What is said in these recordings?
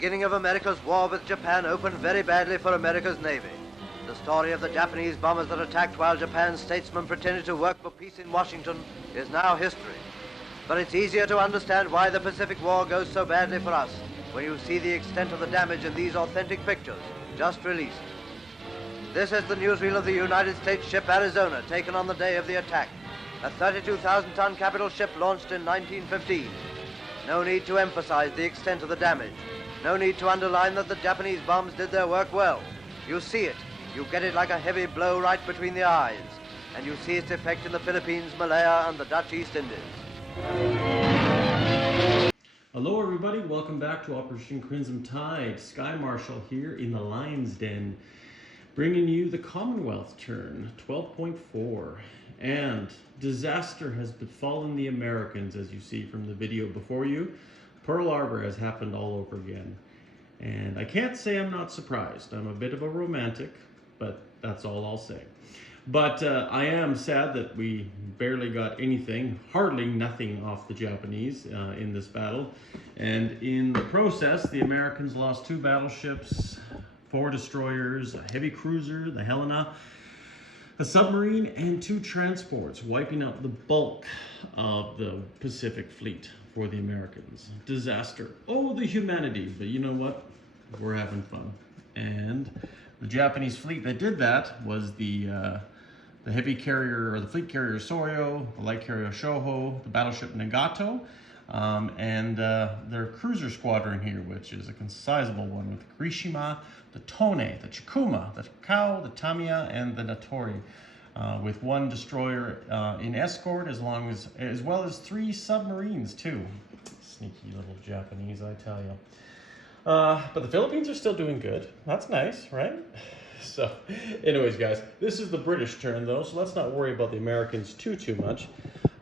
beginning of America's war with Japan opened very badly for America's Navy. The story of the Japanese bombers that attacked while Japan's statesmen pretended to work for peace in Washington is now history. But it's easier to understand why the Pacific War goes so badly for us when you see the extent of the damage in these authentic pictures just released. This is the newsreel of the United States ship Arizona, taken on the day of the attack, a 32,000-ton capital ship launched in 1915. No need to emphasize the extent of the damage. No need to underline that the Japanese bombs did their work well. You see it. You get it like a heavy blow right between the eyes. And you see its effect in the Philippines, Malaya, and the Dutch East Indies. Hello everybody, welcome back to Operation Crimson Tide. Sky Marshal here in the Lion's Den, bringing you the Commonwealth turn, 12.4. And disaster has befallen the Americans, as you see from the video before you. Pearl Harbor has happened all over again. And I can't say I'm not surprised. I'm a bit of a romantic, but that's all I'll say. But I am sad that we barely got anything, hardly nothing off the Japanese in this battle. And in the process, the Americans lost 2 battleships, 4 destroyers, a heavy cruiser, the Helena, a submarine, and 2 transports, wiping out the bulk of the Pacific Fleet for the Americans. Disaster. Oh, the humanity. But you know what? We're having fun. And the Japanese fleet that did that was the heavy carrier, or the fleet carrier Soryo, the light carrier Shoho, the battleship Nagato, and their cruiser squadron here, which is a sizable one with the Kirishima, the Tone, the Chikuma, the Takao, the Tamiya, and the Natori, with 1 destroyer in escort, as well as 3 submarines too. Sneaky little Japanese, I tell you. But the Philippines are still doing good. That's nice, right? So, anyways, guys, this is the British turn, though, so let's not worry about the Americans too much.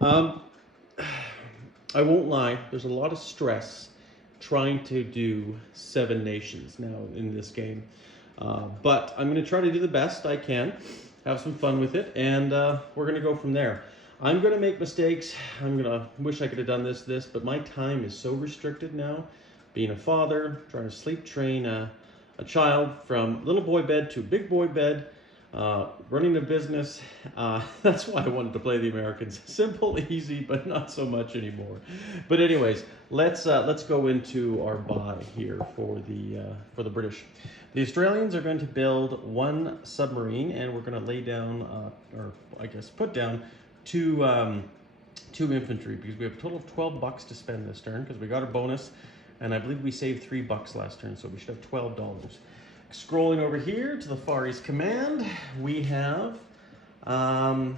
I won't lie, there's a lot of stress trying to do 7 nations now in this game. But I'm going to try to do the best I can, have some fun with it, and we're going to go from there. I'm going to make mistakes. I'm going to wish I could have done this, but my time is so restricted now. Being a father, trying to sleep train a child from little boy bed to big boy bed, running a business. That's why I wanted to play the Americans. Simple, easy, but not so much anymore. But anyways, let's go into our buy here for the British. The Australians are going to build 1 submarine, and we're going to lay down, or I guess put down, 2 infantry, because we have a total of $12 to spend this turn, because we got a bonus. And I believe we saved $3 last turn, so we should have $12. Scrolling over here to the Far East Command, we have what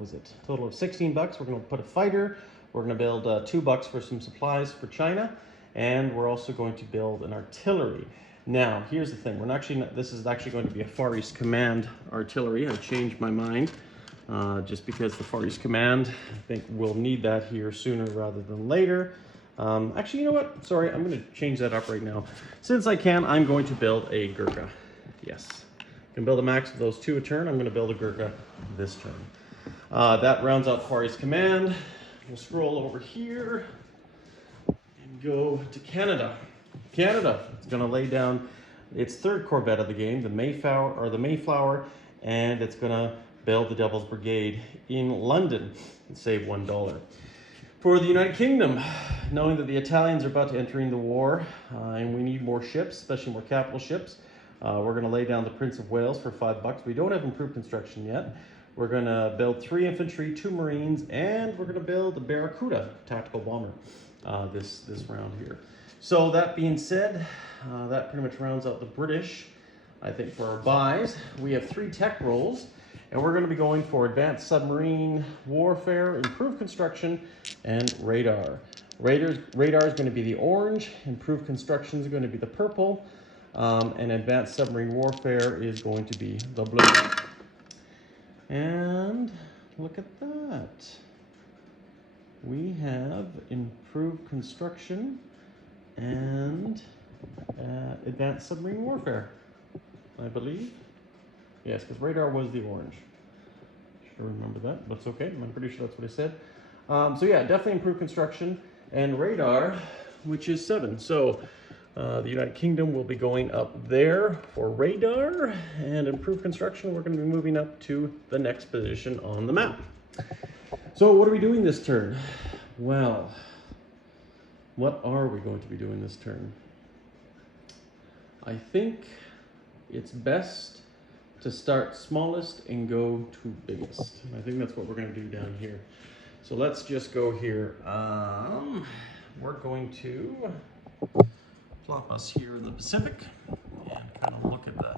was it? Total of $16. We're going to put a fighter. We're going to build $2 for some supplies for China, and we're also going to build an artillery. Now, here's the thing. This is actually going to be a Far East Command artillery. I changed my mind just because the Far East Command, I think we'll need that here sooner rather than later. Actually, you know what? Sorry, I'm going to change that up right now. Since I can, I'm going to build a Gurkha. Yes. I can build a max of those 2 a turn. I'm going to build a Gurkha this turn. That rounds out Far East Command. We'll scroll over here and go to Canada. Canada is going to lay down its 3rd Corvette of the game, the Mayflower, and it's going to build the Devil's Brigade in London and save $1. For the United Kingdom, knowing that the Italians are about to enter the war, and we need more ships, especially more capital ships, we're going to lay down the Prince of Wales for $5. We don't have improved construction yet. We're going to build 3 infantry, 2 marines, and we're going to build the Barracuda tactical bomber this round here. So that being said, that pretty much rounds out the British. I think for our buys, we have 3 tech rolls. And we're going to be going for advanced submarine warfare, improved construction, and radar. Radar is going to be the orange, improved construction is going to be the purple, and advanced submarine warfare is going to be the blue. And look at that. We have improved construction and advanced submarine warfare, I believe. Yes, because radar was the orange. Should remember that. That's okay. I'm pretty sure that's what I said. So yeah, definitely improved construction and radar, which is 7. So The United Kingdom will be going up there for radar, and improved construction, we're going to be moving up to the next position on the map. So what are we doing this turn? Well, what are we going to be doing this turn? I think it's best to start smallest and go to biggest. I think that's what we're going to do down here. So let's just go here. We're going to plop us here in the Pacific and kind of look at the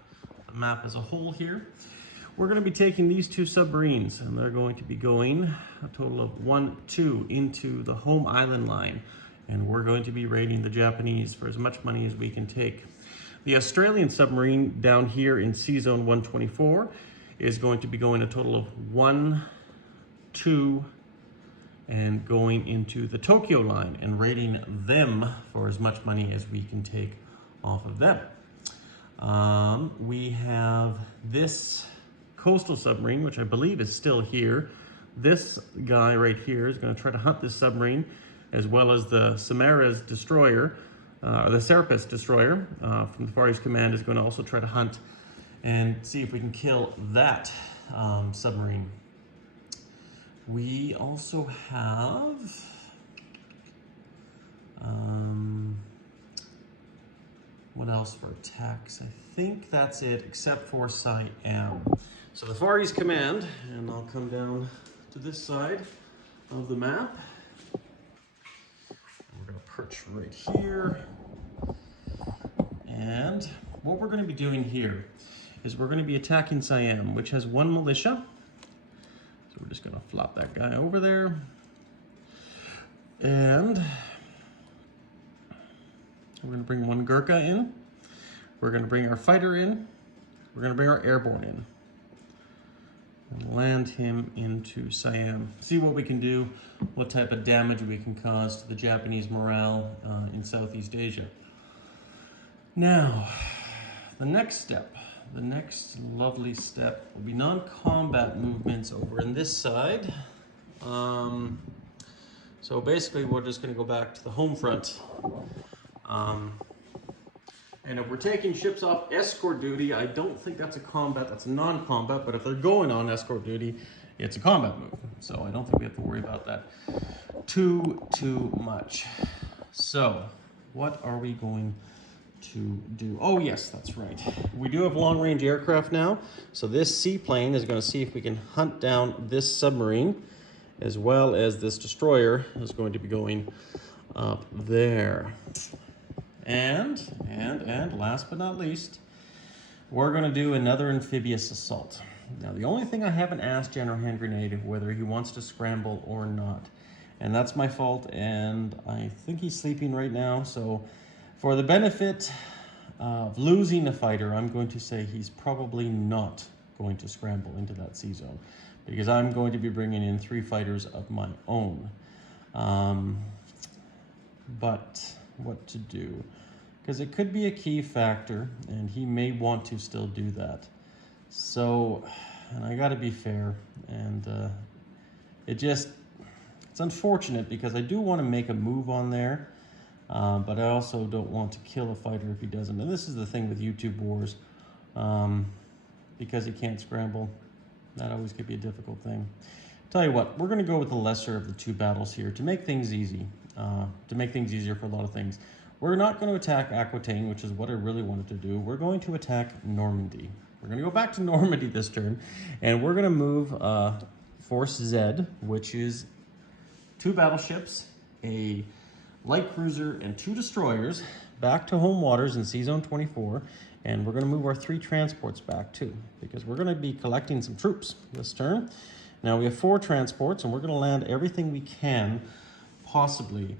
map as a whole here. We're going to be taking these two submarines, and they're going to be going a total of 1, 2 into the home island line, and we're going to be raiding the Japanese for as much money as we can take. The Australian submarine down here in Sea Zone 124 is going to be going a total of 1, 2, and going into the Tokyo line and raiding them for as much money as we can take off of them. We have this coastal submarine, which I believe is still here. This guy right here is going to try to hunt this submarine, as well as the Samaras destroyer, or the Serapis destroyer from the Far East Command is going to also try to hunt and see if we can kill that submarine. We also have what else for attacks? I think that's it, except for Siam. So the Far East Command, and I'll come down to this side of the map. We're going to perch right here. And what we're going to be doing here is we're going to be attacking Siam, which has 1 militia. So we're just going to flop that guy over there. And we're going to bring 1 Gurkha in. We're going to bring our fighter in. We're going to bring our airborne in. And land him into Siam. See what we can do, what type of damage we can cause to the Japanese morale in Southeast Asia. Now, the next step, the next lovely step will be non-combat movements over in this side. So basically we're just going to go back to the home front. And if we're taking ships off escort duty, I don't think that's a combat, that's a non-combat, but if they're going on escort duty, it's a combat move. So I don't think we have to worry about that too much. So what are we going to do? Oh yes, that's right. We do have long-range aircraft now. So this seaplane is going to see if we can hunt down this submarine, as well as this destroyer is going to be going up there. And last but not least, we're going to do another amphibious assault. Now, the only thing I haven't asked General Hand Grenade whether he wants to scramble or not. And that's my fault, and I think he's sleeping right now. So for the benefit of losing a fighter, I'm going to say he's probably not going to scramble into that sea zone, because I'm going to be bringing in 3 fighters of my own. But what to do? Because it could be a key factor, and he may want to still do that. So, and I gotta be fair, and it's unfortunate because I do want to make a move on there, but I also don't want to kill a fighter if he doesn't. And this is the thing with YouTube wars, because he can't scramble, that always could be a difficult thing. Tell you what, we're going to go with the lesser of the 2 battles here to make things easy, to make things easier for a lot of things. We're not going to attack Aquitaine, which is what I really wanted to do. We're going to attack Normandy. We're going to go back to Normandy this turn, and we're going to move Force Z, which is 2 battleships, a light cruiser, and 2 destroyers back to home waters in Sea Zone 24, and we're going to move our 3 transports back too, because we're going to be collecting some troops this turn. Now we have 4 transports, and we're going to land everything we can possibly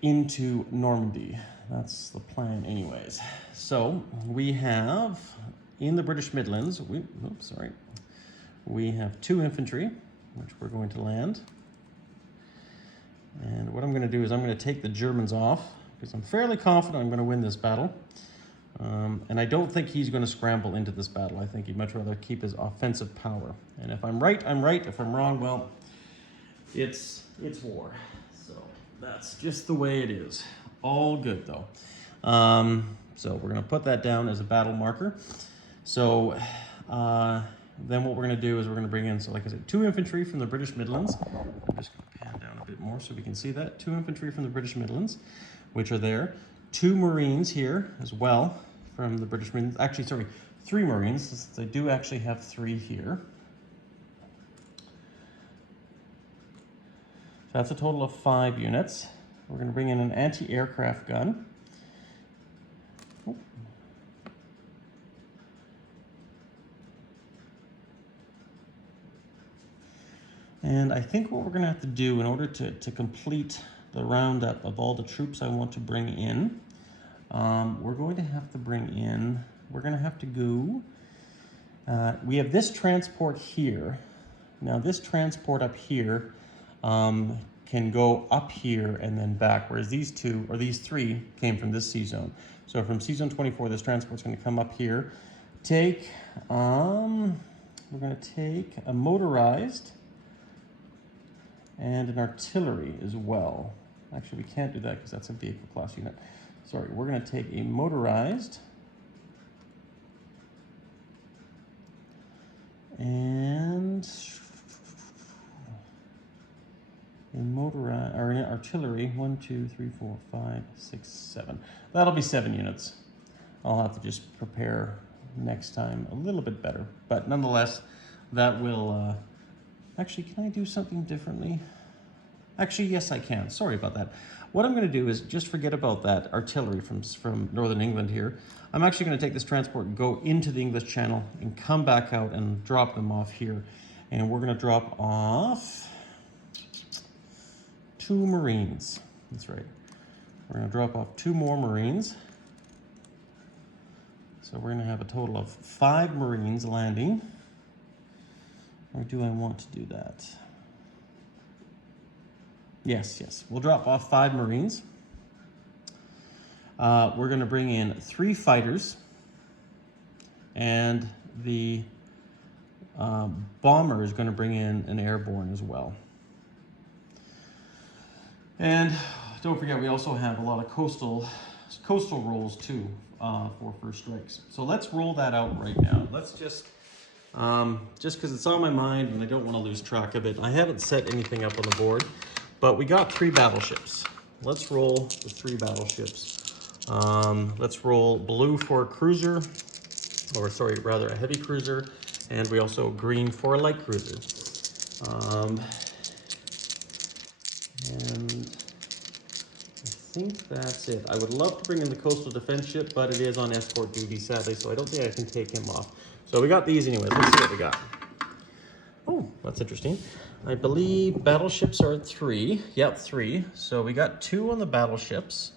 into Normandy. That's the plan anyways. So we have in the British Midlands, we have 2 infantry, which we're going to land. And what I'm going to do is I'm going to take the Germans off, because I'm fairly confident I'm going to win this battle. And I don't think he's going to scramble into this battle. I think he'd much rather keep his offensive power. And if I'm right, I'm right. If I'm wrong, well, it's war. So that's just the way it is. All good though. So we're going to put that down as a battle marker. So then what we're going to do is we're going to bring in, so like I said, 2 infantry from the British Midlands. I'm just going to pan down a bit more so we can see that. 2 infantry from the British Midlands, which are there. 2 Marines here as well from the British Midlands. Actually, sorry, 3 Marines. They do actually have 3 here. So that's a total of 5 units. We're going to bring in an anti-aircraft gun. And I think what we're going to have to do in order to complete the roundup of all the troops I want to bring in, we're going to have to bring in, we're going to have to go, we have this transport here. Now this transport up here can go up here and then back, whereas these 2, or these 3, came from this C-zone. So from C-zone 24, this transport's going to come up here. Take, we're going to take a motorized and an artillery as well. Actually, we can't do that because that's a vehicle class unit. Sorry, we're going to take a motorized and a motorized, or an artillery. 1, 2, 3, 4, 5, 6, 7. That'll be 7 units. I'll have to just prepare next time a little bit better, but nonetheless, that will. Actually, can I do something differently? Actually, yes, I can. Sorry about that. What I'm going to do is just forget about that artillery from Northern England here. I'm actually going to take this transport and go into the English Channel and come back out and drop them off here. And we're going to drop off 2 Marines. That's right. We're going to drop off 2 more Marines. So we're going to have a total of 5 Marines landing. Or do I want to do that? Yes. We'll drop off 5 Marines. We're going to bring in 3 fighters. And the bomber is going to bring in an airborne as well. And don't forget, we also have a lot of coastal rolls too for first strikes. So let's roll that out right now. Let's just because it's on my mind and I don't want to lose track of it. I haven't set anything up on the board, but we got 3 battleships. Let's roll the 3 battleships. Let's roll blue for a cruiser, or sorry, rather a heavy cruiser, and we also green for a light cruiser. And I think that's it. I would love to bring in the coastal defense ship, but it is on escort duty, sadly, so I don't think I can take him off. So we got these anyways. Let's see what we got. Oh, that's interesting. I believe battleships are at 3. Yep, 3. So we got 2 on the battleships.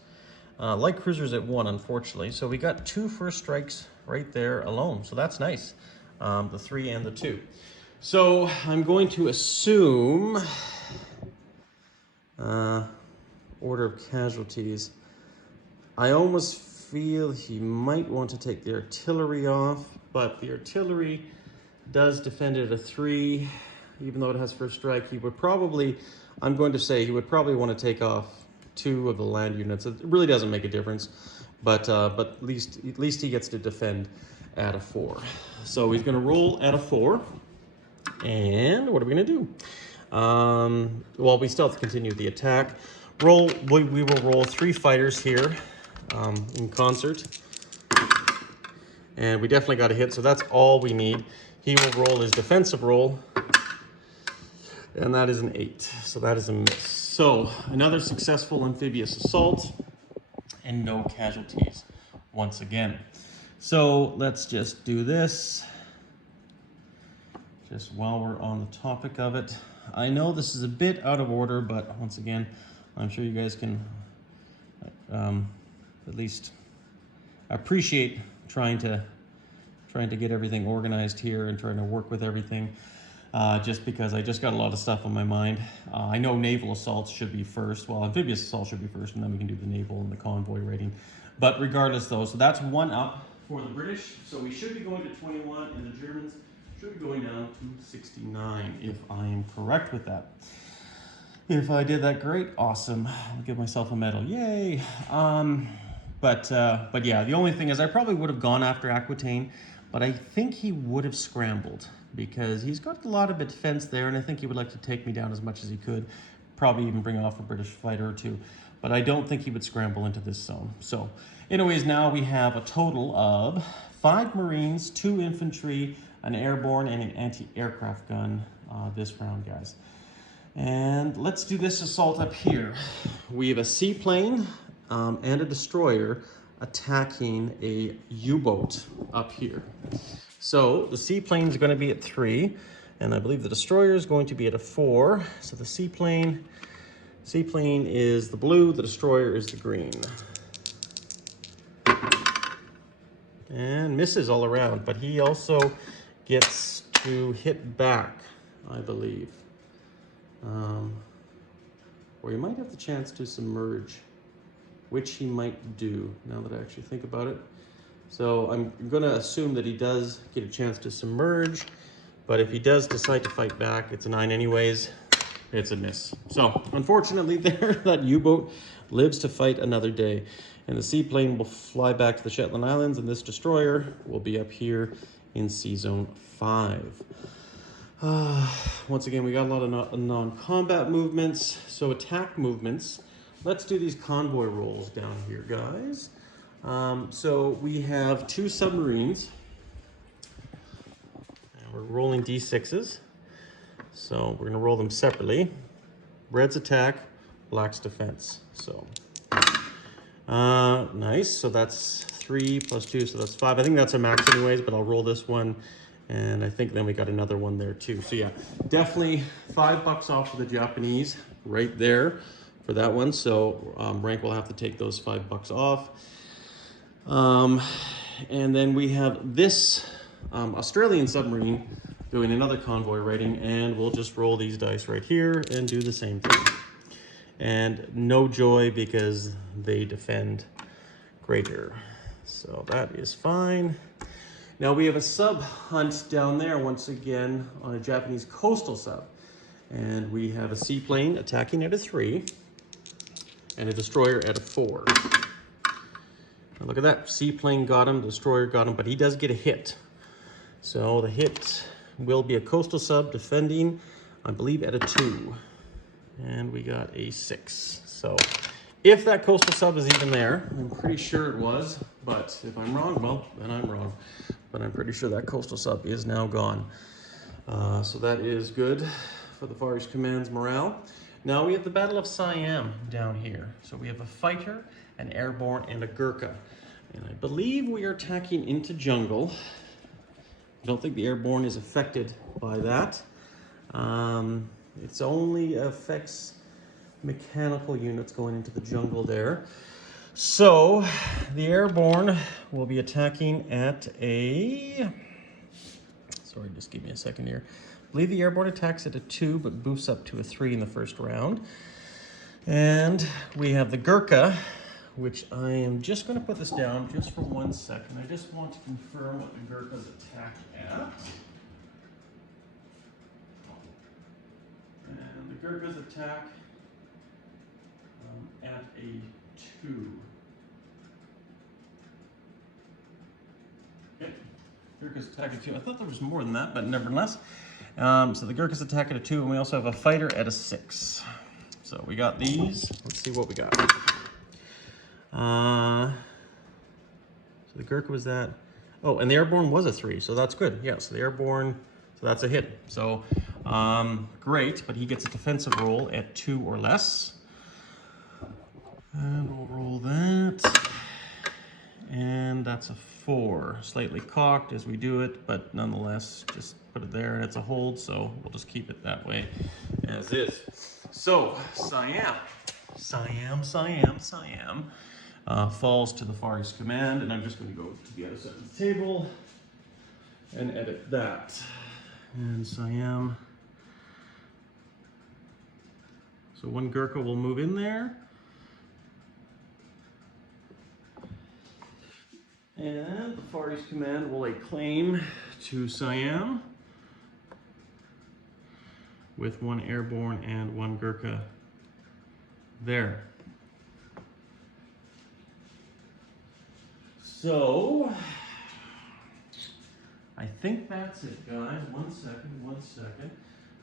Light cruisers at 1, unfortunately. So we got 2 first strikes right there alone. So that's nice. The 3 and the 2. So I'm going to assume order of casualties. I almost feel he might want to take the artillery off, but the artillery does defend it at a 3, even though it has first strike. He would probably, I'm going to say, he would probably want to take off 2 of the land units. It really doesn't make a difference, but at least he gets to defend at a 4. So he's going to roll at a 4, and what are we going to do? Well, we still have to continue the attack. We will roll 3 fighters here in concert. And we definitely got a hit, so that's all we need. He will roll his defensive roll, and that is an 8. So that is a miss. So another successful amphibious assault, and no casualties once again. So let's just do this, just while we're on the topic of it. I know this is a bit out of order, but once again, I'm sure you guys can at least appreciate trying to get everything organized here and trying to work with everything, just because I just got a lot of stuff on my mind. I know naval assaults should be first. Well, amphibious assault should be first, and then we can do the naval and the convoy rating. But regardless, though, so that's 1 up for the British. So we should be going to 21, and the Germans should be going down to 69, if I am correct with that. If I did that, great, awesome. I'll give myself a medal, yay. But yeah, the only thing is I probably would have gone after Aquitaine, but I think he would have scrambled because he's got a lot of defense there, and I think he would like to take me down as much as he could, probably even bring off a British fighter or two. But I don't think he would scramble into this zone. So anyways, now we have a total of 5 Marines, 2 infantry, an airborne, and an anti-aircraft gun this round, guys. And let's do this assault up here. We have a seaplane and a destroyer attacking a U-boat up here. So the seaplane is going to be at 3, and I believe the destroyer is going to be at a 4. So the seaplane is the blue, the destroyer is the green. And misses all around, but he also gets to hit back, I believe. Or he might have the chance to submerge, which he might do, now that I actually think about it. So I'm going to assume that he does get a chance to submerge, but if he does decide to fight back, it's a 9 anyways. It's a miss. So unfortunately there, that U-boat lives to fight another day. And the seaplane will fly back to the Shetland Islands, and this destroyer will be up here in Sea Zone 5. Once again, we got a lot of non-combat movements. So attack movements. Let's do these convoy rolls down here, guys. So we have 2 submarines. And we're rolling D6s. So we're going to roll them separately. Red's attack, black's defense. So nice. So that's 3 plus 2, so that's 5. I think that's a max anyways, but I'll roll this one. And I think then we got another one there too. So yeah, definitely $5 off for the Japanese right there for that one. So rank will have to take those $5 off. And then we have this Australian submarine doing another convoy rating, and we'll just roll these dice right here and do the same thing. And no joy because they defend greater. So that is fine. Now we have a sub hunt down there once again on a Japanese coastal sub. And we have a seaplane attacking at a 3 and a destroyer at a 4. Now look at that, seaplane got him, the destroyer got him, but he does get a hit. So the hit will be a coastal sub defending, I believe, at a 2. And we got a 6. So if that coastal sub is even there, I'm pretty sure it was, but if I'm wrong, well, then I'm wrong. But I'm pretty sure that coastal sub is now gone. So that is good for the Far East Command's morale. Now we have the Battle of Siam down here. So we have a fighter, an airborne, and a Gurkha. And I believe we are attacking into jungle. I don't think the airborne is affected by that. It only affects mechanical units going into the jungle there. So the airborne will be attacking at a, sorry, just give me a second here. I believe the airborne attacks at a 2, but boosts up to a 3 in the first round. And we have the Gurkha, which I am just going to put this down just for 1 second. I just want to confirm what the Gurkha's attack at. And the Gurkha's attack at a 2. Okay, Gurkha's attack at 2. I thought there was more than that, but nevertheless. So the Gurkha's attack at a 2, and we also have a fighter at a 6. So we got these. Let's see what we got. So the Gurkha was that. Oh, and the airborne was a 3, so that's good. Yeah, so the airborne, so that's a hit. So great, but he gets a defensive roll at 2 or less. And we'll roll that. And that's a 4. Slightly cocked as we do it, but nonetheless, just put it there and it's a hold, so we'll just keep it that way as is. So, Siam falls to the Far East Command, and I'm just going to go to the other side of the table and edit that. And Siam. So 1 Gurkha will move in there. And the Far East Command will lay claim to Siam. with 1 airborne and 1 Gurkha there. So, I think that's it, guys. One second.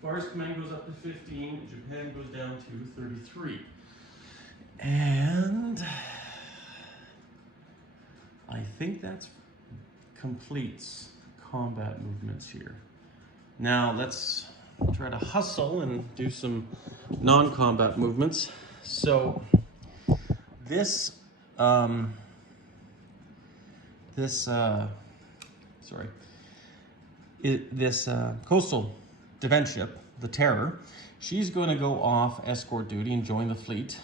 Fars command goes up to 15, Japan goes down to 33. And I think that completes combat movements here. Now let's try to hustle and do some non-combat movements. So this coastal defense ship, the Terror, she's going to go off escort duty and join the fleet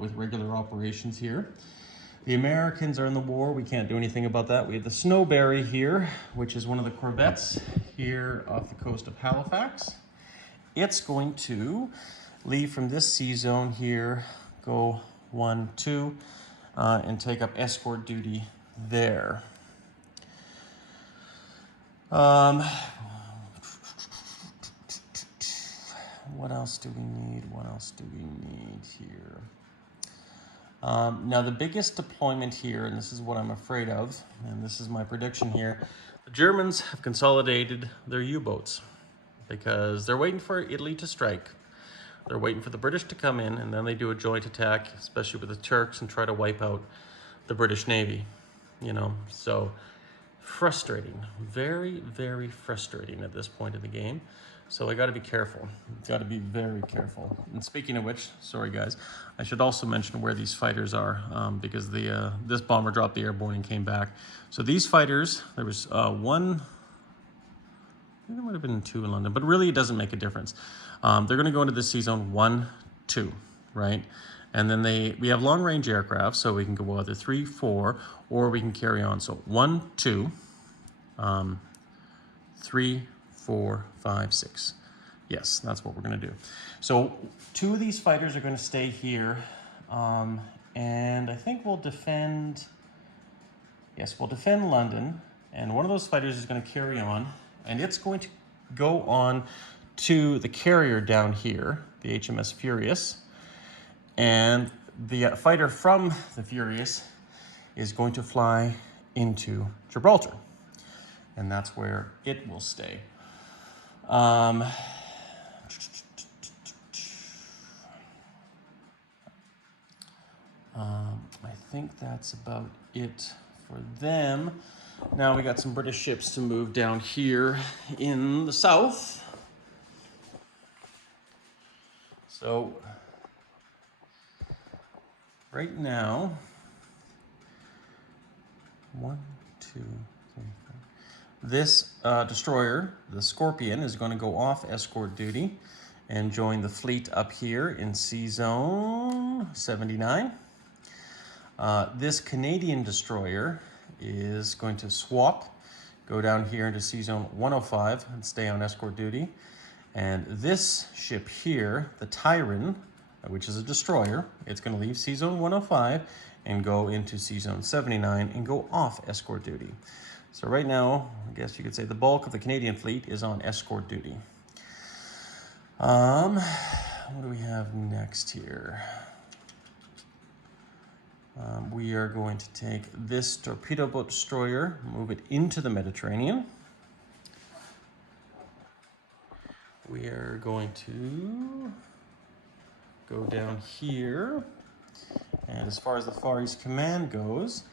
with regular operations here. The Americans are in the war. We can't do anything about that. We have the Snowberry here, which is one of the corvettes here off the coast of Halifax. It's going to leave from this sea zone here, go 1, 2, and take up escort duty there. What else do we need? What else do we need here? Now the biggest deployment here, and this is what I'm afraid of, and this is my prediction here, the Germans have consolidated their U-boats because they're waiting for Italy to strike. They're waiting for the British to come in, and then they do a joint attack, especially with the Turks, and try to wipe out the British Navy, you know. So frustrating, very, very frustrating at this point in the game. So I got to be careful. Got to be very careful. And speaking of which, sorry guys, I should also mention where these fighters are because this bomber dropped the airborne and came back. So these fighters, there was one. I think there might have been 2 in London, but really it doesn't make a difference. They're going to go into this sea zone 1, 2, right? And then we have long range aircraft, so we can go either 3, 4, or we can carry on. So 1, 2, 3, 4, 5, 6. Yes, that's what we're going to do. So 2 of these fighters are going to stay here, and I think we'll defend. Yes, we'll defend London, and one of those fighters is going to carry on, and it's going to go on to the carrier down here, the HMS Furious, and the fighter from the Furious is going to fly into Gibraltar, and that's where it will stay. I think that's about it for them. Now we got some British ships to move down here in the south. So right now, 1, 2, 3, 4. This destroyer, the Scorpion, is going to go off escort duty and join the fleet up here in Sea Zone 79. This Canadian destroyer is going to swap, go down here into Sea Zone 105 and stay on escort duty. And this ship here, the Tyran, which is a destroyer, it's going to leave Sea Zone 105 and go into Sea Zone 79 and go off escort duty. So right now, I guess you could say the bulk of the Canadian fleet is on escort duty. What do we have next here? We are going to take this torpedo boat destroyer, move it into the Mediterranean. We are going to go down here. And as far as the Far East Command goes,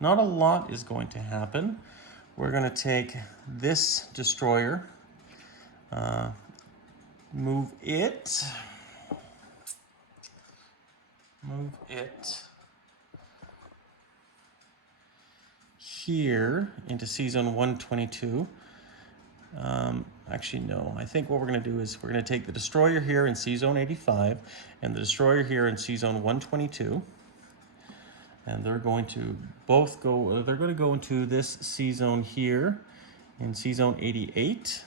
not a lot is going to happen. We're going to take this destroyer, move it here into Sea Zone 122. Actually, no. I think what we're going to do is we're going to take the destroyer here in Sea Zone 85 and the destroyer here in Sea Zone 122. And they're going to both go, they're going to go into this sea zone here in Sea Zone 88.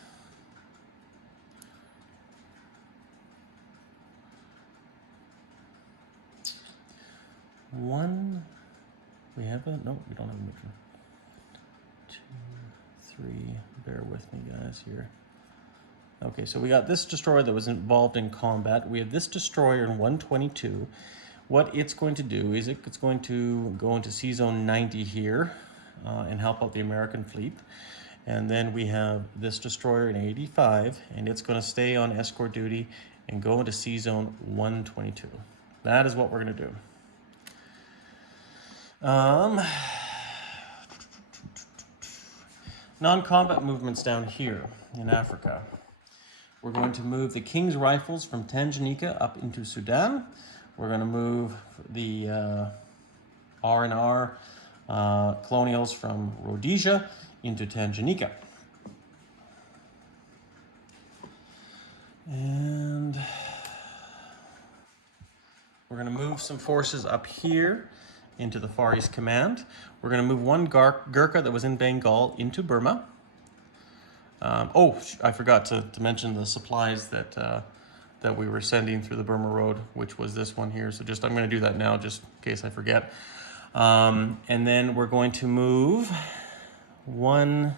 We have a, no, we don't have a mixture. 2, 3, bear with me guys here. Okay, so we got this destroyer that was involved in combat. We have this destroyer in 122. What it's going to do is it's going to go into Sea Zone 90 here and help out the American fleet. And then we have this destroyer in 85, and it's going to stay on escort duty and go into Sea Zone 122. That is what we're going to do. Non-combat movements down here in Africa. We're going to move the King's Rifles from Tanganyika up into Sudan. We're going to move the R&R colonials from Rhodesia into Tanganyika. And we're going to move some forces up here into the Far East Command. We're going to move one Gurkha that was in Bengal into Burma. I forgot to mention the supplies that we were sending through the Burma Road, which was this one here. So I'm going to do that now, just in case I forget. And then we're going to move this,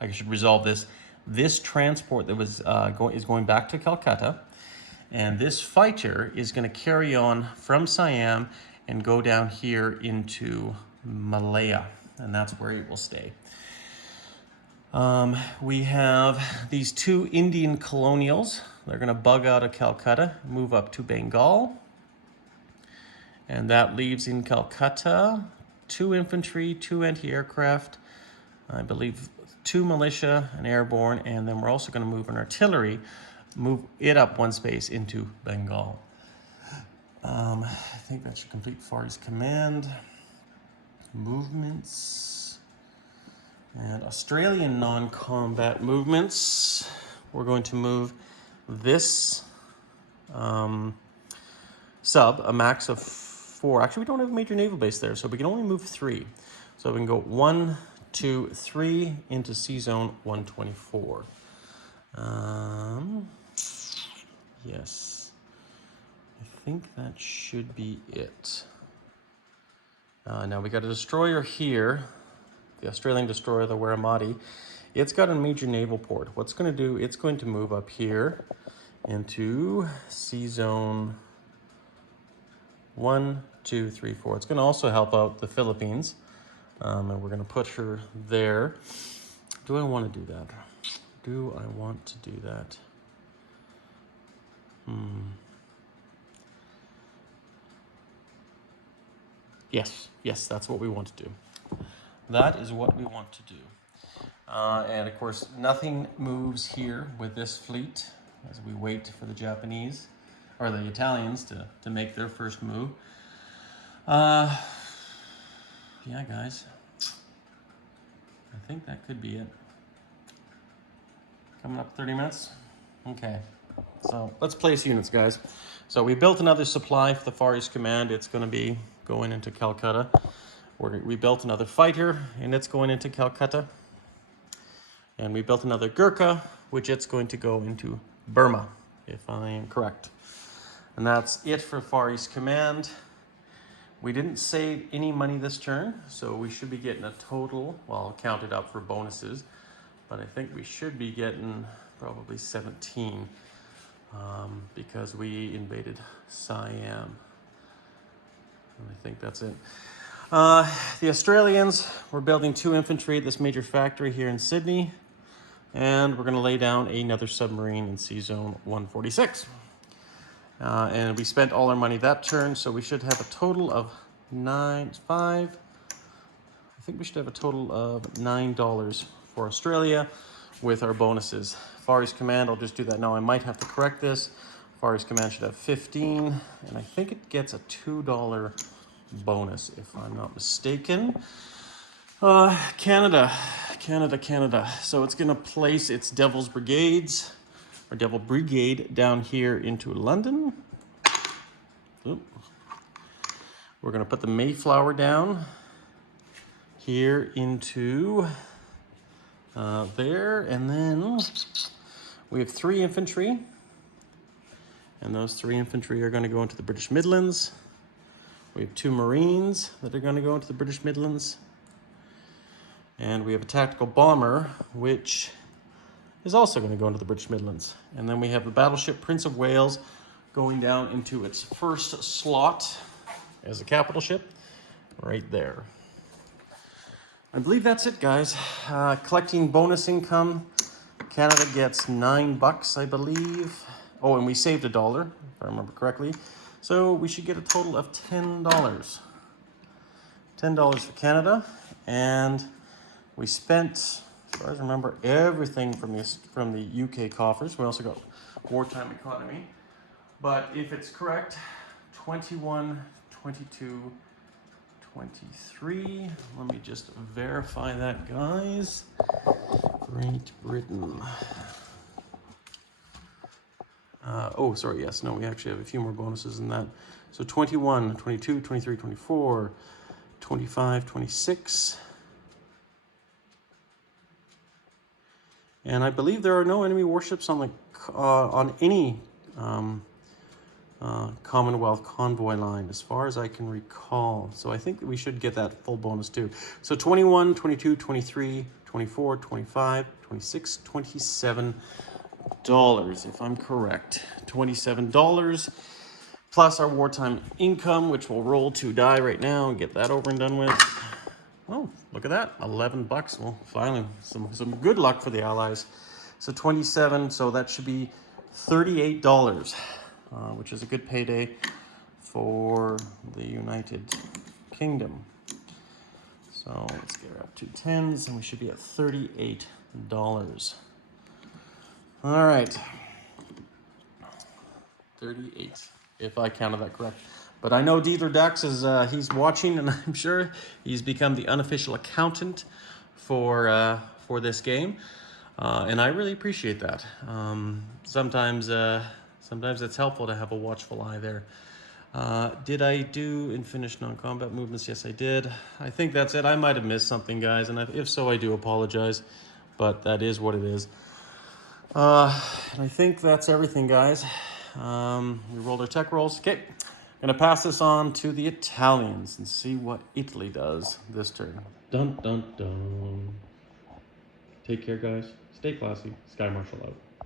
I should resolve this. This transport that was is going back to Calcutta, and this fighter is going to carry on from Siam and go down here into Malaya, and that's where it will stay. We have these two Indian colonials. They're going to bug out of Calcutta, move up to Bengal. And that leaves in Calcutta 2 infantry, 2 anti-aircraft, I believe 2 militia, an airborne, and then we're also going to move an artillery, move it up 1 space into Bengal. I think that should complete Far East Command. Movements. And Australian non-combat movements. We're going to move this sub, a max of 4. Actually, we don't have a major naval base there, so we can only move 3. So we can go 1, 2, 3 into Sea Zone 124. Yes. I think that should be it. Now we got a destroyer here. The Australian destroyer, the Wirramati. It's got a major naval port. What's going to do, it's going to move up here into Sea Zone 1, 2, 3, 4. It's going to also help out the Philippines. And we're going to put her there. Do I want to do that? Do I want to do that? Yes, that's what we want to do. That is what we want to do. And of course, nothing moves here with this fleet as we wait for the Japanese, or the Italians to make their first move. Yeah, guys. I think that could be it. Coming up 30 minutes? Okay. So let's place units, guys. So we built another supply for the Far East Command. It's going to be going into Calcutta. We built another fighter, and it's going into Calcutta. And we built another Gurkha, which it's going to go into Burma, if I am correct. And that's it for Far East Command. We didn't save any money this turn, so we should be getting a total, well, I'll count it up for bonuses, but I think we should be getting probably 17 because we invaded Siam. And I think that's it. The Australians, we're building 2 infantry at this major factory here in Sydney, and we're going to lay down another submarine in Sea Zone 146. And we spent all our money that turn, so we should have a total of I think we should have a total of $9 for Australia with our bonuses. Far East Command, I'll just do that now. I might have to correct this. Far East Command should have 15, and I think it gets a $2 bonus, if I'm not mistaken. Canada. So it's going to place its Devil's Brigades, or Devil Brigade, down here into London. Oop. We're going to put the Mayflower down here into there, and then we have 3 infantry, and those 3 infantry are going to go into the British Midlands. We have 2 Marines that are going to go into the British Midlands. And we have a tactical bomber, which is also going to go into the British Midlands. And then we have the battleship Prince of Wales going down into its first slot as a capital ship right there. I believe that's it, guys. Collecting bonus income. Canada gets $9, I believe. Oh, and we saved $1, if I remember correctly. So we should get a total of $10. $10 for Canada. And we spent, as far as I remember, everything from the UK coffers. We also got wartime economy. But if it's correct, 21, 22, 23. Let me just verify that, guys. Great Britain. Oh, sorry, yes. No, we actually have a few more bonuses than that. So 21, 22, 23, 24, 25, 26. And I believe there are no enemy warships on any Commonwealth convoy line, as far as I can recall. So I think that we should get that full bonus too. So 21, 22, 23, 24, 25, 26, $27, if I'm correct. $27 plus our wartime income, which will roll to die right now and get that over and done with. Oh, look at that, $11. Well, finally, some good luck for the Allies. So 27, so that should be $38, which is a good payday for the United Kingdom. So let's get her up to 10s, and we should be at $38. All right, 38, if I counted that correct. But I know Dieter Dax is he's watching, and I'm sure he's become the unofficial accountant for this game, and I really appreciate that. Sometimes it's helpful to have a watchful eye there. Did I do and finish non-combat movements? Yes, I did. I think that's it. I might have missed something, guys, and if so, I do apologize, but that is what it is. And I think that's everything, guys. We rolled our tech rolls. Okay, gonna pass this on to the Italians and see what Italy does this turn. Dun, dun, dun. Take care, guys. Stay classy. Sky Marshal out.